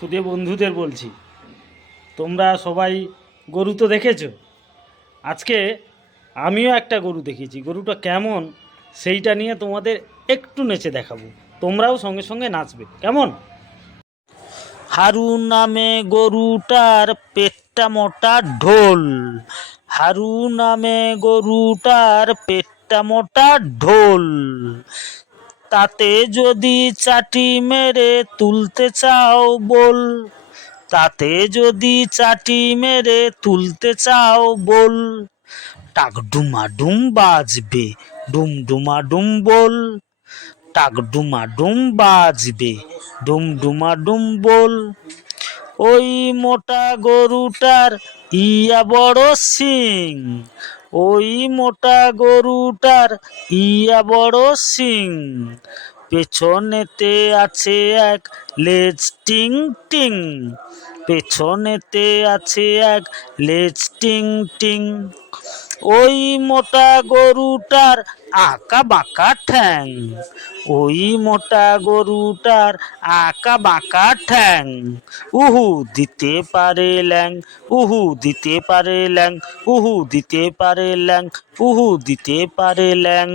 খুদে বন্ধুদের বলছি। তোমরা সবাই গরু তো দেখেছ? আজকে আমিও একটা গরু দেখেছি। গরুটা কেমন? সেইটা নিয়ে তোমাদের একটু নেচে দেখাবো। তোমরাও সঙ্গে সঙ্গে নাচবে। কেমন? হারু নামে গরুটার পেটটা মোটা ঢোল। হারু নামে গরুটার পেটটা মোটা ঢোল। তাতে যদি চাটি মেরে তুলতে চাও বল। তাতে যদি চাটি মেরে তুলতে চাও বল। টাক ডুমা ডুম বাজবে, ডুম ডুমা ডুম বল। টাক ডুমা ডুম বাজবে, ডুম ডুমা ডুম বল। ওই মোটা গরুটার ইয়া বড় সিং ওই মোটা গরুটার ইয়া বড় সিং পেছনেতে আছে এক লেজ টিং টিং। পেছনেতে আছে এক লেজ টিং টিং। ওই মোটা গরুটার আঁকা বাঁকা ঠ্যাং। ওই মোটা গরুটার আঁকা বাঁকা ঠ্যাং। উহু দিতে পারে ল্যাং, উহু দিতে পারে ল্যাং, উহু দিতে পারে ল্যাং, উহু দিতে পারে ল্যাং।